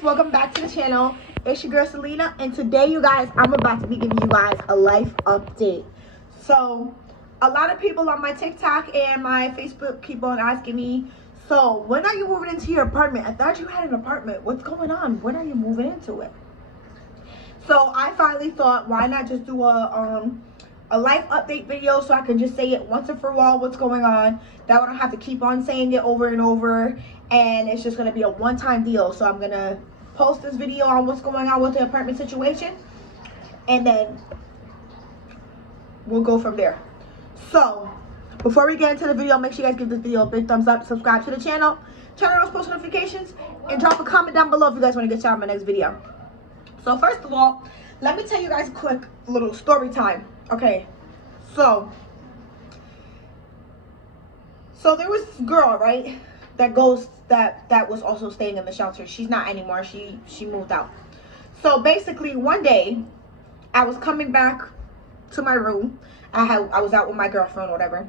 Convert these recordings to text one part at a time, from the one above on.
guys, welcome back to the channel. It's your girl Salena, and today you guys, I'm about to be giving you guys a life update. So a lot of people on my TikTok and my Facebook keep on asking me, so when are you moving into your apartment? I thought you had an apartment. What's going on? When are you moving into it? So I finally thought, why not just do a life update video so I can just say it once and for all what's going on. That way I don't have to keep on saying it over and over, and it's just gonna be a one-time deal. So I'm gonna post this video on what's going on with the apartment situation, and then we'll go from there. So before we get into the video, make sure you guys give this video a big thumbs up, subscribe to the channel, turn on those post notifications, and drop a comment down below if you guys want to get started on my next video. So first of all, let me tell you guys a quick little story time. Okay, so there was this girl, right, that was also staying in the shelter. She's not anymore. She moved out. So basically, one day I was coming back to my room. I was out with my girlfriend or whatever.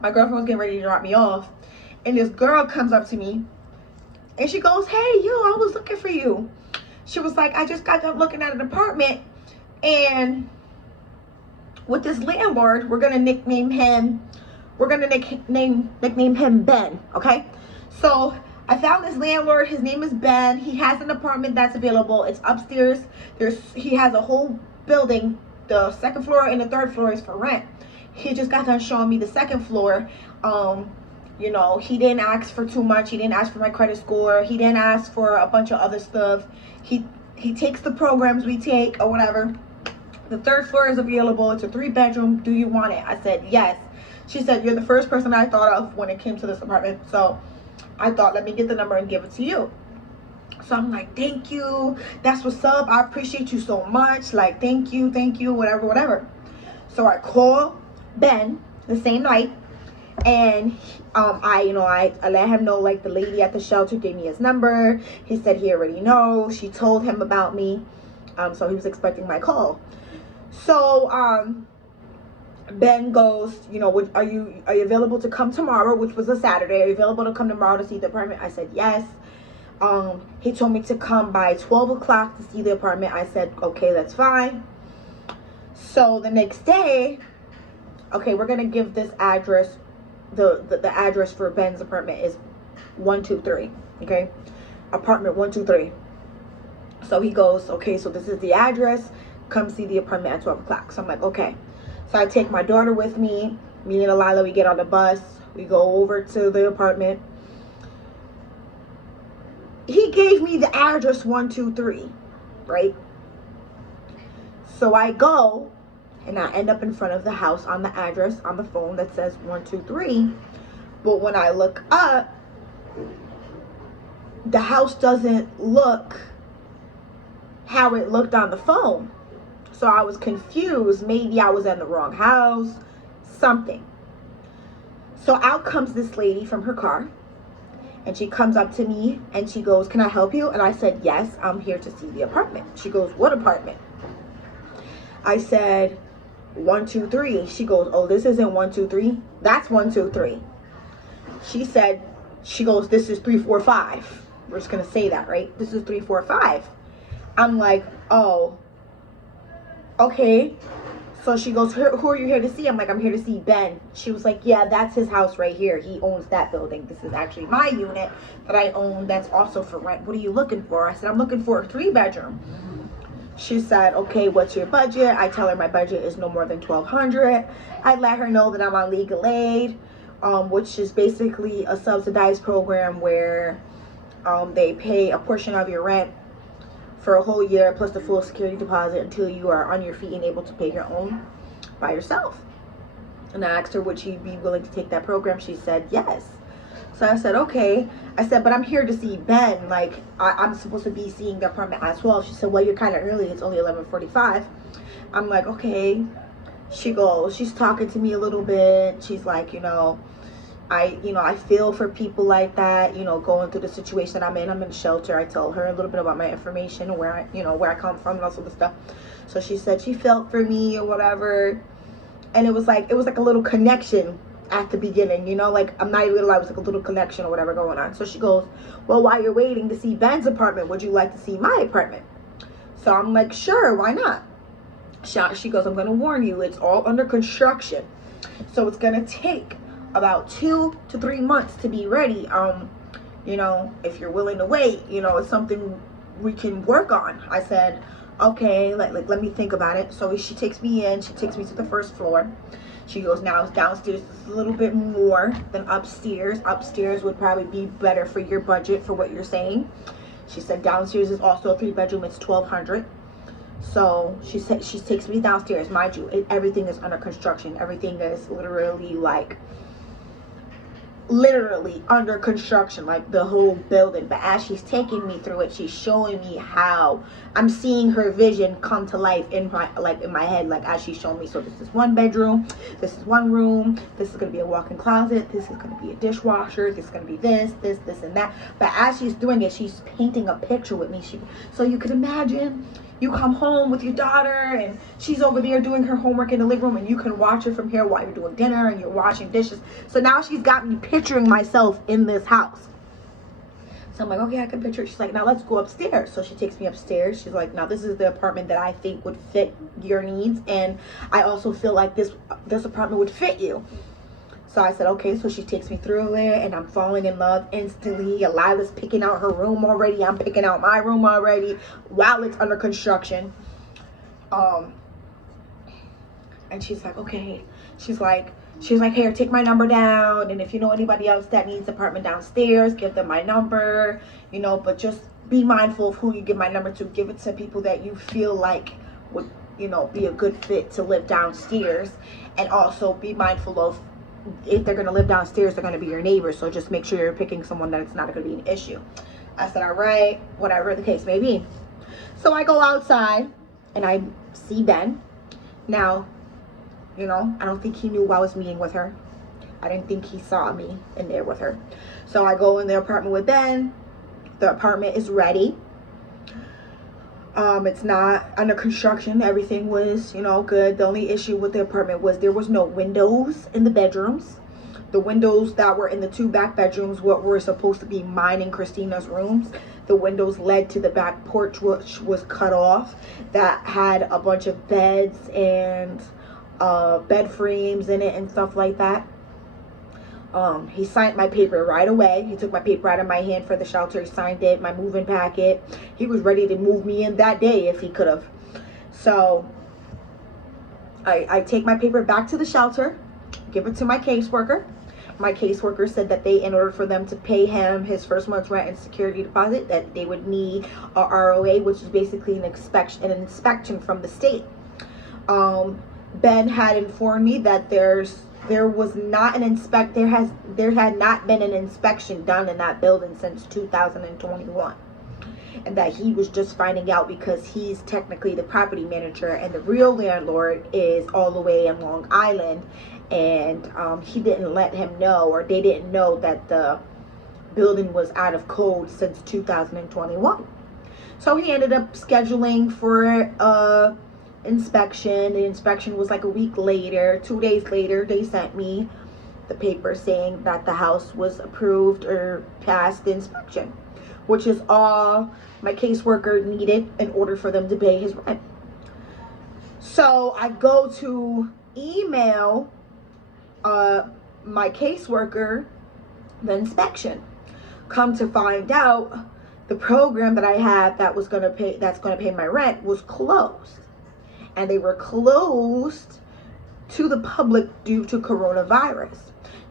My girlfriend was getting ready to drop me off, and this girl comes up to me and she goes, "Hey, you, I was looking for you." She was like, "I just got done looking at an apartment, and with this landlord, we're gonna nickname him Ben." Okay, so I found this landlord. His name is Ben. He has an apartment that's available. It's upstairs. He has a whole building. The second floor and the third floor is for rent. He just got done showing me the second floor. You know, he didn't ask for too much. He didn't ask for my credit score. He didn't ask for a bunch of other stuff. He takes the programs we take or whatever. The third floor is available. It's a 3-bedroom. Do you want it? I said yes. She said, "You're the first person I thought of when it came to this apartment." So I thought, let me get the number and give it to you. So I'm like, "Thank you. That's what's up. I appreciate you so much. Like, thank you, whatever." So I call Ben the same night, and I let him know, like, the lady at the shelter gave me his number. He said he already knows. She told him about me. So he was expecting my call. So Ben goes, "You know, are you available to come tomorrow?" Which was a Saturday. "Are you available to come tomorrow to see the apartment?" I said yes. He told me to come by 12 o'clock to see the apartment. I said, okay, that's fine. So the next day, okay, we're gonna give this address. The address for Ben's apartment is 123. Okay, apartment 123. So he goes, "Okay, so this is the address. Come see the apartment at 12 o'clock. So I'm like, okay. So I take my daughter with me. Me and Delilah, we get on the bus. We go over to the apartment. He gave me the address 123, right? So I go, and I end up in front of the house on the address on the phone that says 123. But when I look up, the house doesn't look how it looked on the phone. So I was confused. Maybe I was in the wrong house, something. So out comes this lady from her car, and she comes up to me and she goes, "Can I help you?" And I said, "Yes, I'm here to see the apartment." She goes, "What apartment?" I said, 123. She goes, "Oh, this isn't 123. That's 123. She goes, "This is 345. We're just gonna say that, right? This is 345. I'm like, "Oh, okay." So she goes, "Who are you here to see?" I'm like, "I'm here to see Ben." She was like, "Yeah, that's his house right here. He owns that building. This is actually my unit that I own that's also for rent. What are you looking for?" I said, "I'm looking for a 3-bedroom. She said, "Okay, what's your budget?" I tell her my budget is no more than $1,200. I let her know that I'm on legal aid, which is basically a subsidized program where they pay a portion of your rent for a whole year plus the full security deposit until you are on your feet and able to pay your own by yourself. And I asked her, would she be willing to take that program? She said yes. So I said, okay. I said, "But I'm here to see Ben. Like, I'm supposed to be seeing the apartment at 12. She said, "Well, you're kind of early. It's only 11:45. I'm like, okay. She goes, she's talking to me a little bit. She's like, I feel for people like that, going through the situation I'm in. I'm in a shelter." I told her a little bit about my information, where I come from and all sorts of stuff. So she said she felt for me or whatever. And it was like a little connection at the beginning, you know, like I'm not even gonna lie, it was like a little connection or whatever going on. So she goes, well, while you're waiting to see Ben's apartment, would you like to see my apartment? So I'm like, sure, why not? She goes, I'm gonna warn you, it's all under construction, so it's gonna take about 2 to 3 months to be ready. You know, if you're willing to wait, you know, it's something we can work on. I said, okay, like let me think about it. So she takes me in, she takes me to the first floor. She goes, now downstairs is a little bit more than upstairs. Upstairs would probably be better for your budget for what you're saying. She said downstairs is also a 3-bedroom, it's $1,200. So she said, she takes me downstairs. Mind you, everything is under construction. Everything is literally under construction, like the whole building. But as she's taking me through it, she's showing me how I'm seeing her vision come to life in my head, like as she's showing me. So this is 1 bedroom, this is 1 room, this is going to be a walk-in closet, this is going to be a dishwasher, this is going to be this and that. But as she's doing it, she's painting a picture with me. So you could imagine you come home with your daughter and she's over there doing her homework in the living room, and you can watch her from here while you're doing dinner and you're washing dishes. So now she's got me picturing myself in this house. So I'm like, okay, I can picture it. She's like, now let's go upstairs. So she takes me upstairs. She's like, now this is the apartment that I think would fit your needs, and I also feel like this apartment would fit you. So I said, okay. So she takes me through it, and I'm falling in love instantly. Elila's picking out her room already. I'm picking out my room already while it's under construction. And she's like, okay. She's like, here, take my number down. And if you know anybody else that needs apartment downstairs, give them my number. You know, but just be mindful of who you give my number to. Give it to people that you feel like would, you know, be a good fit to live downstairs. And also be mindful of, if they're going to live downstairs, they're going to be your neighbors. So just make sure you're picking someone that it's not going to be an issue. I said, all right, whatever the case may be. So I go outside and I see Ben. Now, you know, I don't think he knew I was meeting with her. I didn't think he saw me in there with her. So I go in the apartment with Ben. The apartment is ready. It's not under construction. Everything was, you know, good. The only issue with the apartment was there was no windows in the bedrooms. The windows that were in the 2 back bedrooms, what were supposed to be mine and Christina's rooms, the windows led to the back porch, which was cut off. That had a bunch of beds and bed frames in it and stuff like that. He signed my paper right away. He took my paper out of my hand for the shelter. He signed it, my moving packet. He was ready to move me in that day if he could have. So I take my paper back to the shelter, give it to my caseworker. My caseworker said that in order for them to pay him his first month's rent and security deposit, that they would need a ROA, which is basically an inspection from the state. Ben had informed me that there had not been an inspection done in that building since 2021, and that he was just finding out because he's technically the property manager and the real landlord is all the way in Long Island, and he didn't let him know, or they didn't know, that the building was out of code since 2021. So he ended up scheduling for inspection. The inspection was like a week later. 2 days later, they sent me the paper saying that the house was approved or passed the inspection, which is all my caseworker needed in order for them to pay his rent. So I go to email my caseworker the inspection. Come to find out, the program that I had that's gonna pay my rent was closed. And they were closed to the public due to coronavirus.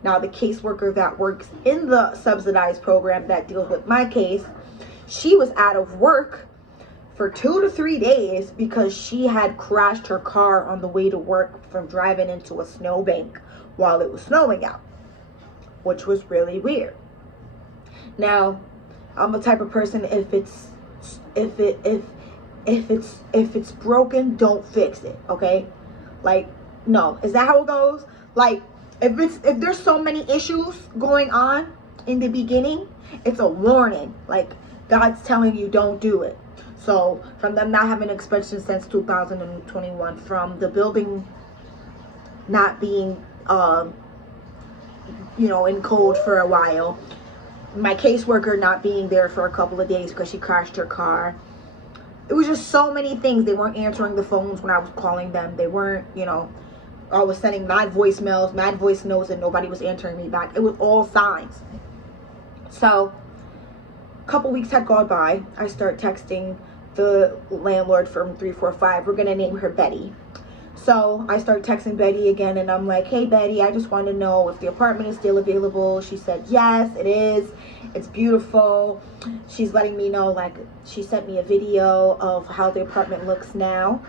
Now, the caseworker that works in the subsidized program that deals with my case, she was out of work for 2 to 3 days because she had crashed her car on the way to work from driving into a snowbank while it was snowing out, which was really weird. Now, I'm the type of person, if it's broken, don't fix it, okay? Like, no. Is that how it goes? Like, if there's so many issues going on in the beginning, it's a warning. Like, God's telling you don't do it. So, from them not having an inspection since 2021, from the building not being you know, in code for a while. My caseworker not being there for a couple of days because she crashed her car. It was just so many things. They weren't answering the phones when I was calling them. They weren't, you know, I was sending mad voicemails, mad voice notes, and nobody was answering me back. It was all signs. So a couple weeks had gone by. I start texting the landlord from 345. We're going to name her Betty. So I start texting Betty again, and I'm like, hey Betty, I just want to know if the apartment is still available. She said, yes, it is. It's beautiful. She's letting me know, like, she sent me a video of how the apartment looks now,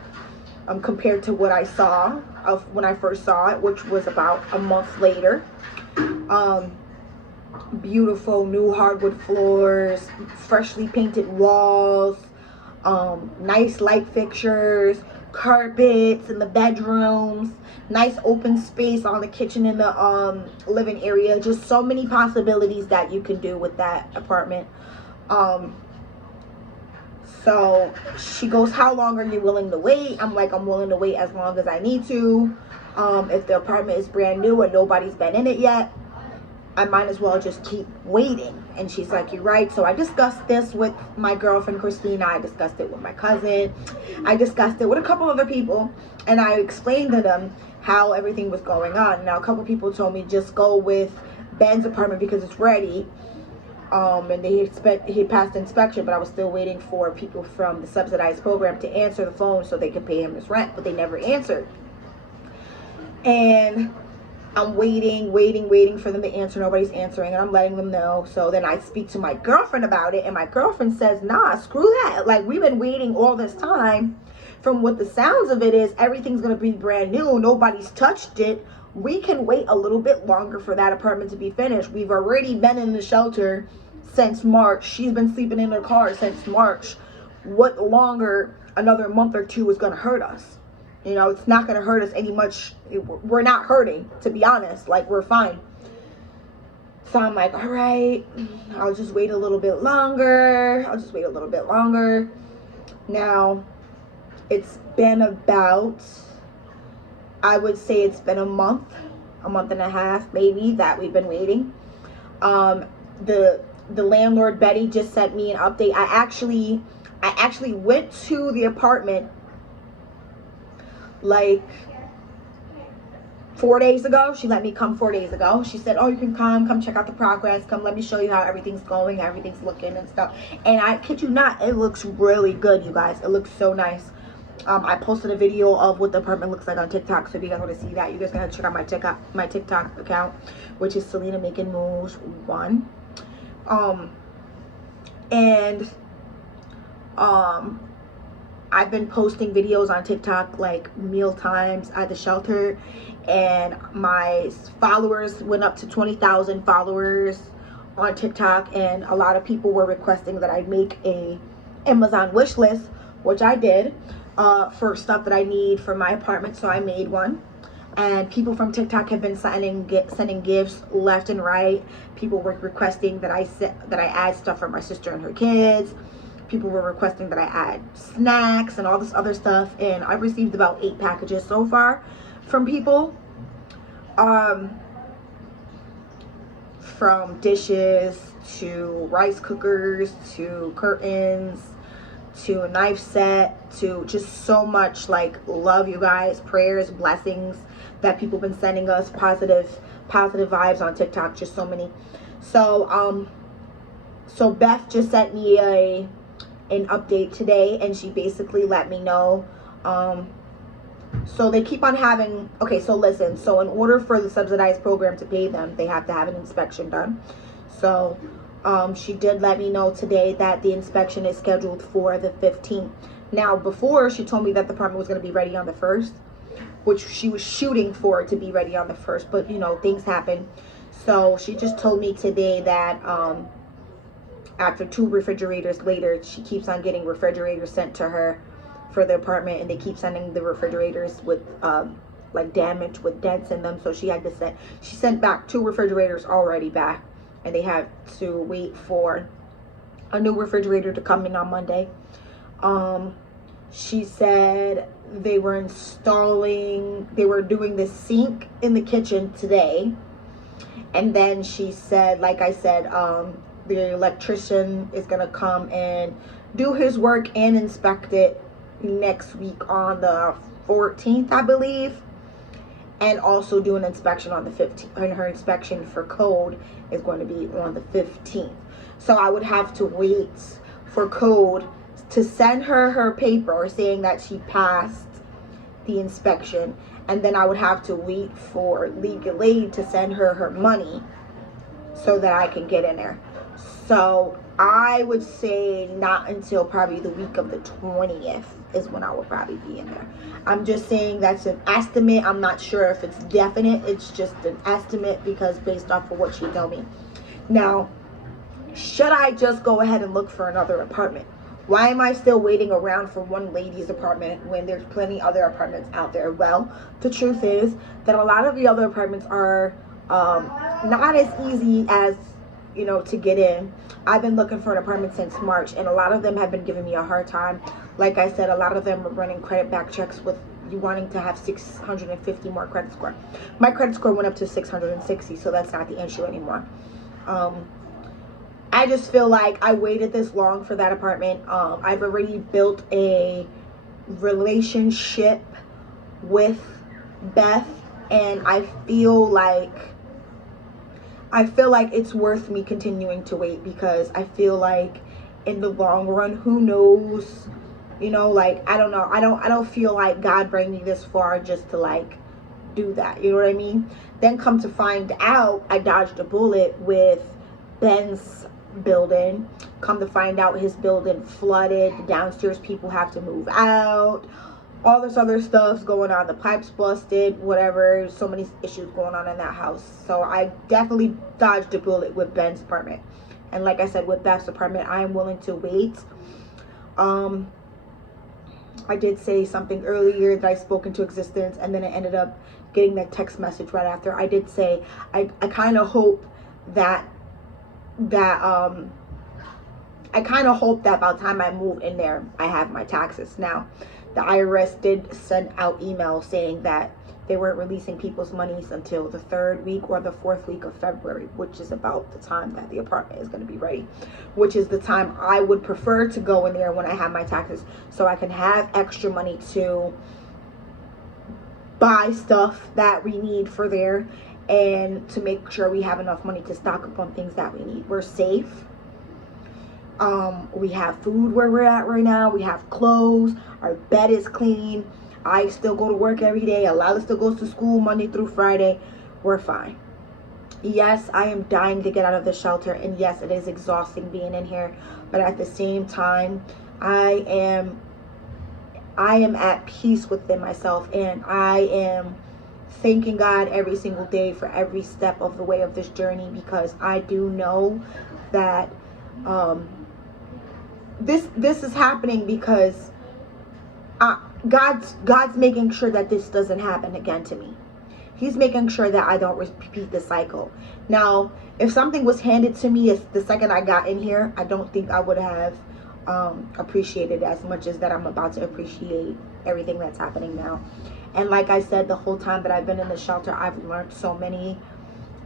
compared to what I saw of when I first saw it, which was about a month later. Beautiful new hardwood floors, freshly painted walls, nice light fixtures, carpets in the bedrooms, nice open space on the kitchen and the living area. Just so many possibilities that you can do with that apartment. So she goes, how long are you willing to wait? I'm like, I'm willing to wait as long as I need to. If the apartment is brand new and nobody's been in it yet, I might as well just keep waiting. And she's like, you're right. So I discussed this with my girlfriend, Christina. I discussed it with my cousin. I discussed it with a couple other people. And I explained to them how everything was going on. Now, a couple people told me just go with Ben's apartment because it's ready. And he passed inspection, but I was still waiting for people from the subsidized program to answer the phone so they could pay him his rent, but they never answered. And I'm waiting for them to answer. Nobody's answering, and I'm letting them know. So then I speak to my girlfriend about it, and my girlfriend says, nah, screw that. Like, we've been waiting all this time. From what the sounds of it is, everything's going to be brand new. Nobody's touched it. We can wait a little bit longer for that apartment to be finished. We've already been in the shelter since March. She's been sleeping in her car since March. What longer another month or two is going to hurt us? You know, it's not going to hurt us any much. We're not hurting, to be honest. Like, we're fine. So I'm like, all right, I'll just wait a little bit longer. Now, it's been about, I would say it's been a month and a half, maybe, that we've been waiting. The landlord, Betty, just sent me an update. I actually went to the apartment like 4 days ago. She let me come 4 days ago. She said, oh, you can come check out the progress, come let me show you how everything's going, how everything's looking and stuff. And I kid you not, it looks really good, you guys. It looks so nice. I posted a video of what the apartment looks like on TikTok, so if you guys want to see that, you guys gotta check out my TikTok account, which is Salena Makin Moves 1. I've been posting videos on TikTok, like meal times at the shelter, and my followers went up to 20,000 followers on TikTok, and a lot of people were requesting that I make a Amazon wish list, which I did, for stuff that I need for my apartment. So I made one, and people from TikTok have been sending gifts left and right. People were requesting that I add stuff for my sister and her kids. People were requesting that I add snacks and all this other stuff, and I've received about 8 packages so far from people. From dishes to rice cookers to curtains to a knife set to just so much, like, love, you guys, prayers, blessings that people have been sending us, positive vibes on TikTok, just so many. So so Beth just sent me an update today, and she basically let me know, so they keep on having, okay, so listen, so in order for the subsidized program to pay them, they have to have an inspection done. So she did let me know today that the inspection is scheduled for the 15th. Now, before, she told me that the apartment was going to be ready on the 1st, which she was shooting for it to be ready on the 1st, but, you know, things happen. So she just told me today that after 2 refrigerators later, she keeps on getting refrigerators sent to her for the apartment, and they keep sending the refrigerators with like damage, with dents in them. So she sent back 2 refrigerators already back, and they have to wait for a new refrigerator to come in on Monday. She said they were doing the sink in the kitchen today. And then she said, like I said, the electrician is gonna come and do his work and inspect it next week on the 14th, I believe, and also do an inspection on the 15th. And her inspection for code is going to be on the 15th. So I would have to wait for code to send her paper saying that she passed the inspection, and then I would have to wait for legal aid to send her money so that I can get in there. So I would say not until probably the week of the 20th is when I will probably be in there. I'm just saying that's an estimate. I'm not sure if it's definite. It's just an estimate because based off of what she told me. Now, should I just go ahead and look for another apartment? Why am I still waiting around for one lady's apartment when there's plenty other apartments out there? Well, the truth is that a lot of the other apartments are not as easy as, you know, to get in. I've been looking for an apartment since March, and a lot of them have been giving me a hard time. Like I said, a lot of them are running credit back checks with you wanting to have 650 more credit score. My credit score went up to 660, so that's not the issue anymore. I just feel like I waited this long for that apartment. I've already built a relationship with Beth, and I feel like it's worth me continuing to wait, because I feel like in the long run, who knows, you know, like, I don't know. I don't feel like God bring me this far just to like do that. You know what I mean? Then come to find out, I dodged a bullet with Ben's building. Come to find out, his building flooded. The downstairs people have to move out. All this other stuff's going on. The pipes busted, whatever. So many issues going on in that house. So I definitely dodged a bullet with Ben's apartment. And like I said, with Beth's apartment, I am willing to wait. I did say something earlier that I spoke into existence, and then I ended up getting that text message right after. I did say I kind of hope that I kind of hope that by the time I move in there, I have my taxes. Now, the IRS did send out emails saying that they weren't releasing people's monies until the 3rd week or the 4th week of February, which is about the time that the apartment is going to be ready, which is the time I would prefer to go in there when I have my taxes, so I can have extra money to buy stuff that we need for there, and to make sure we have enough money to stock up on things that we need. We're safe. We have food where we're at right now. We have clothes. Our bed is clean. I still go to work every day. Alala still goes to school Monday through Friday. We're fine. Yes, I am dying to get out of the shelter, and yes, it is exhausting being in here, but at the same time, I am at peace within myself, and I am thanking God every single day for every step of the way of this journey, because I do know that this is happening because God's making sure that this doesn't happen again to me. He's making sure that I don't repeat the cycle. Now, if something was handed to me as the second I got in here, I don't think I would have appreciated as much as that I'm about to appreciate everything that's happening now. And like I said, the whole time that I've been in the shelter, I've learned so many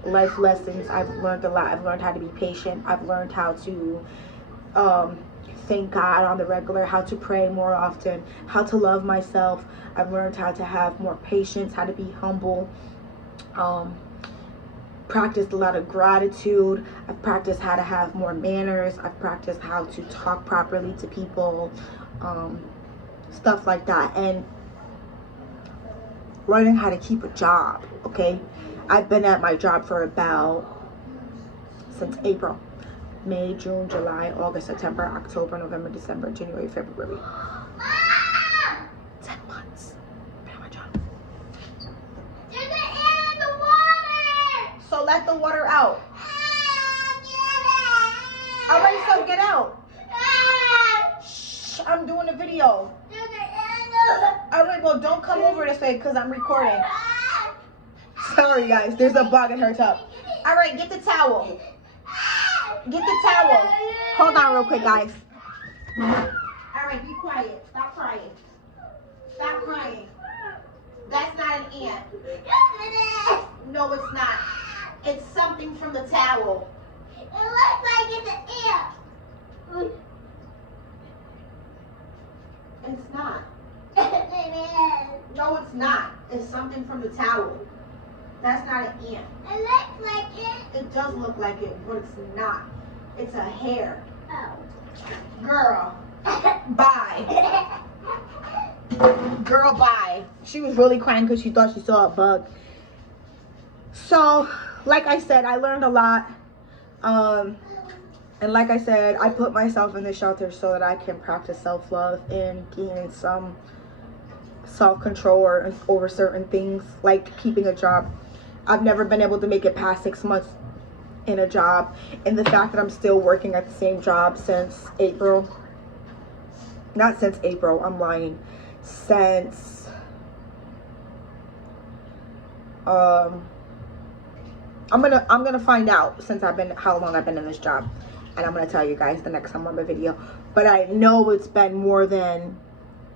life lessons. I've learned a lot. I've learned how to be patient. I've learned how to thank God on the regular, how to pray more often, how to love myself. I've learned how to have more patience, how to be humble. Practiced a lot of gratitude. I've practiced how to have more manners. I've practiced how to talk properly to people, stuff like that. And learning how to keep a job, okay? I've been at my job for since April. May, June, July, August, September, October, November, December, January, February. 10 months. I've been at my job. There's an ant in the water! So let the water out. Alright, so get out. Shh, I'm doing a video. There's an ant. Alright, well, don't come over this way because I'm recording. Sorry, guys. There's a bug in her tub. Alright, get the towel. Get the towel. Hold on real quick, guys. Alright, be quiet. Stop crying. Stop crying. That's not an ant. No, it's not. It's something from the towel. It looks like it's an ant. It's not. It is. No, it's not. It's something from the towel. That's not an ant. It looks like it. It does look like it, but it's not. It's a hair. Oh. Girl, bye. Girl, bye. She was really crying because she thought she saw a bug. So, like I said, I learned a lot. And like I said, I put myself in the shelter so that I can practice self-love and gain some self-control over certain things, like keeping a job. I've never been able to make it past 6 months in a job, and the fact that I'm still working at the same job since April. Not since April, I'm lying. Since I'm gonna find out since how long I've been in this job, and I'm gonna tell you guys the next time on my video. But I know it's been more than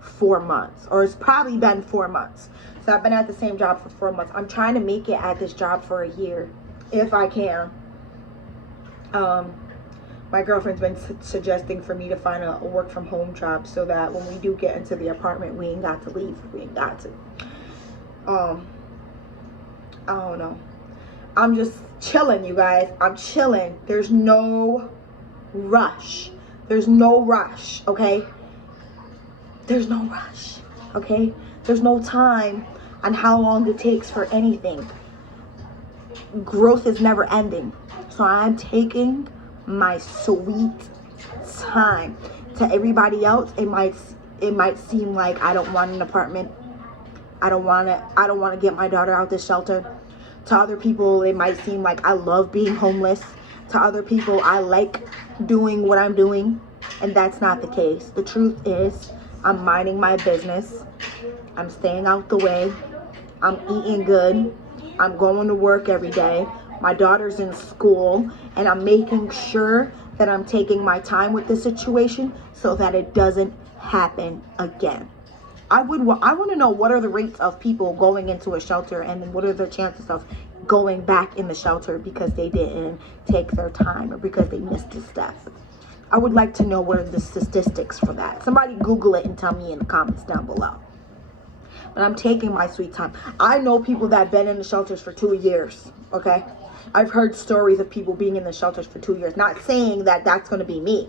4 months, or it's probably been 4 months. So I've been at the same job for 4 months. I'm trying to make it at this job for a year, if I can. My girlfriend's been suggesting for me to find a work from home job so that when we do get into the apartment, we ain't got to leave. We ain't got to. I don't know. I'm just chilling, you guys. I'm chilling. There's no rush. There's no rush, okay? There's no rush, okay? There's no time on how long it takes for anything. Growth is never ending. So I'm taking my sweet time. To everybody else, it might seem like I don't want an apartment. I don't want to get my daughter out this shelter. To other people, it might seem like I love being homeless. To other people, I like doing what I'm doing, and that's not the case. The truth is, I'm minding my business. I'm staying out the way. I'm eating good. I'm going to work every day. My daughter's in school, and I'm making sure that I'm taking my time with the situation so that it doesn't happen again. I want to know, what are the rates of people going into a shelter, and then what are the chances of going back in the shelter because they didn't take their time or because they missed a step. I would like to know what are the statistics for that. Somebody Google it and tell me in the comments down below. But I'm taking my sweet time. I know people that have been in the shelters for 2 years, okay? I've heard stories of people being in the shelters for 2 years. Not saying that that's going to be me.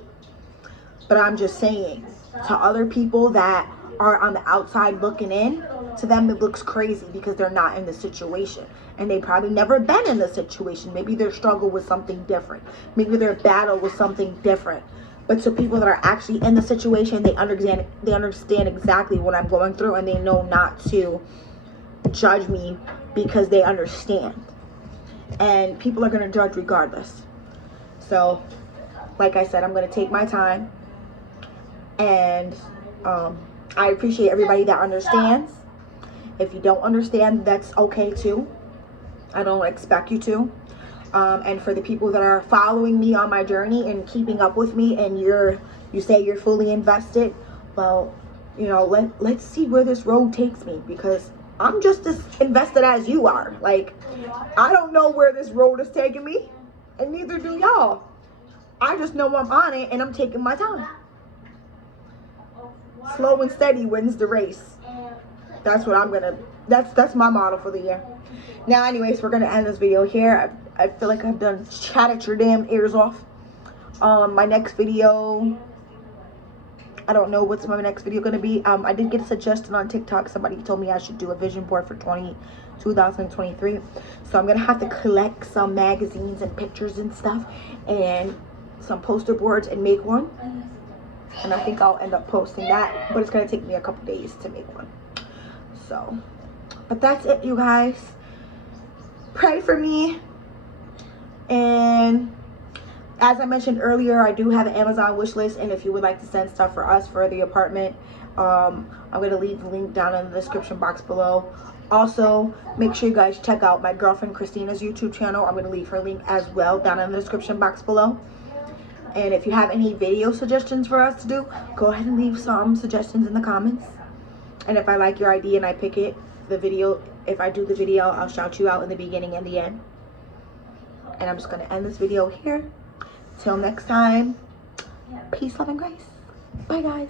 But I'm just saying, to other people that are on the outside looking in, to them it looks crazy because they're not in the situation. And they probably never been in the situation. Maybe their struggle was something different. Maybe their battle was something different. But to people that are actually in the situation, they understand exactly what I'm going through, and they know not to judge me because they understand. And people are going to judge regardless. So, like I said, I'm going to take my time. And I appreciate everybody that understands. If you don't understand, that's okay too. I don't expect you to. And for the people that are following me on my journey and keeping up with me, and you say you're fully invested, well, you know, let's see where this road takes me, because I'm just as invested as you are. Like, I don't know where this road is taking me, and neither do y'all. I just know I'm on it, and I'm taking my time. Slow and steady wins the race. That's what I'm gonna, that's my motto for the year. Now, anyways, we're gonna end this video here. I feel like I've done chatted your damn ears off. My next video, I don't know what's my next video gonna be. I did get a suggestion on TikTok. Somebody told me I should do a vision board for 2023. So I'm gonna have to collect some magazines and pictures and stuff, and some poster boards, and make one. And I think I'll end up posting that, but it's gonna take me a couple days to make one. So, but that's it, you guys. Pray for me. And as I mentioned earlier, I do have an Amazon wish list, and if you would like to send stuff for us for the apartment, I'm going to leave the link down in the description box below. Also, make sure you guys check out my girlfriend Christina's YouTube channel. I'm going to leave her link as well down in the description box below. And if you have any video suggestions for us to do, go ahead and leave some suggestions in the comments. And if I like your idea and I pick it, if I do the video, I'll shout you out in the beginning and the end. And I'm just gonna end this video here. Till next time, peace, love, and grace. Bye, guys.